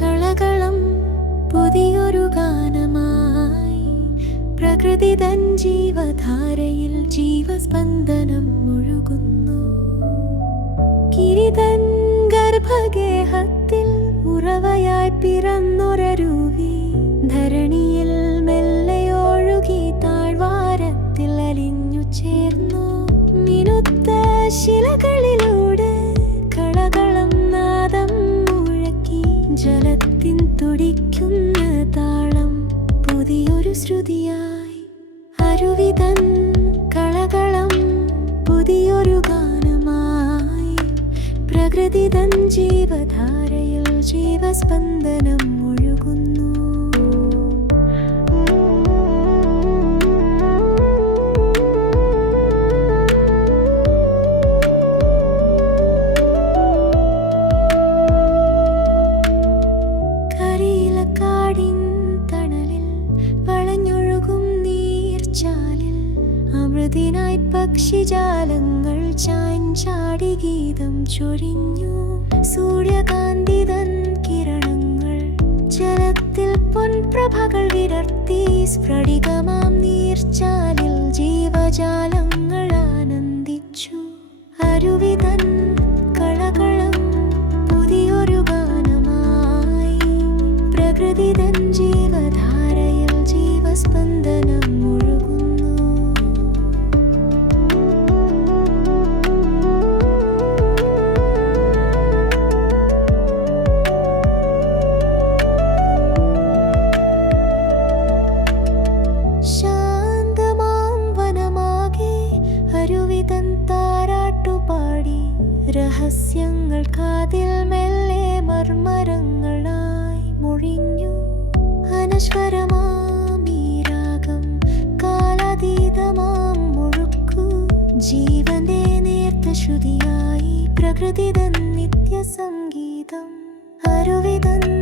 കളകളം പുതിയൊരു ഗാനമായി. പ്രകൃതി തൻ ജീവധാരയിൽ ജീവസ്പന്ദനം മുഴുകുന്നു കിരിതൻ ഗർഭഗേഹത്തിൽ ഉറവയായി പിറന്നൊരരുവി. ധരണിയിൽ മെല്ലെയൊഴുകി താഴ്വാരത്തിൽ അലിഞ്ഞു ചേർന്നു. മിനുത്ത ശിലകളിലൂടെ ശ്രുതിയായി അരുവിതൻ കളകളം പുതിയൊരു ഗാനമായി. പ്രകൃതിതൻ ജീവധാരയിൽ ജീവസ്പന്ദനം മുഴുകുന്നു അമൃതിനായി പക്ഷിജാലങ്ങൾ ചാഞ്ചാടി ഗീതം ചൊരിഞ്ഞു. സൂര്യകാന്തിതൻ കിരണങ്ങൾ ജലത്തിൽ പൊൻപ്രഭകൾ വിടർത്തി സ്ഫടികമാം നീർച്ചാലിൽ ജീവജാലങ്ങൾ ആനന്ദിച്ചു. അരുവിതൻ കളകളം പുതിയൊരു ഗാനമായി. പ്രകൃതി തൻ ജീവധാരയിൽ ജീവസ്പന്ദനം മുഴുകുന്നു അരുവിതൻ താരാട്ടുപാടി രഹസ്യങ്ങൾ കാതിൽ മെല്ലെ മർമരങ്ങളായി മൊഴിഞ്ഞു. അനശ്വരമാരാഗം കാലാതീതമാം മുഴുക്കു. ജീവന്റെ നേർത്ത ശ്രുതിയായി പ്രകൃതി തൻ നിത്യസംഗീതം അരുവിതൻ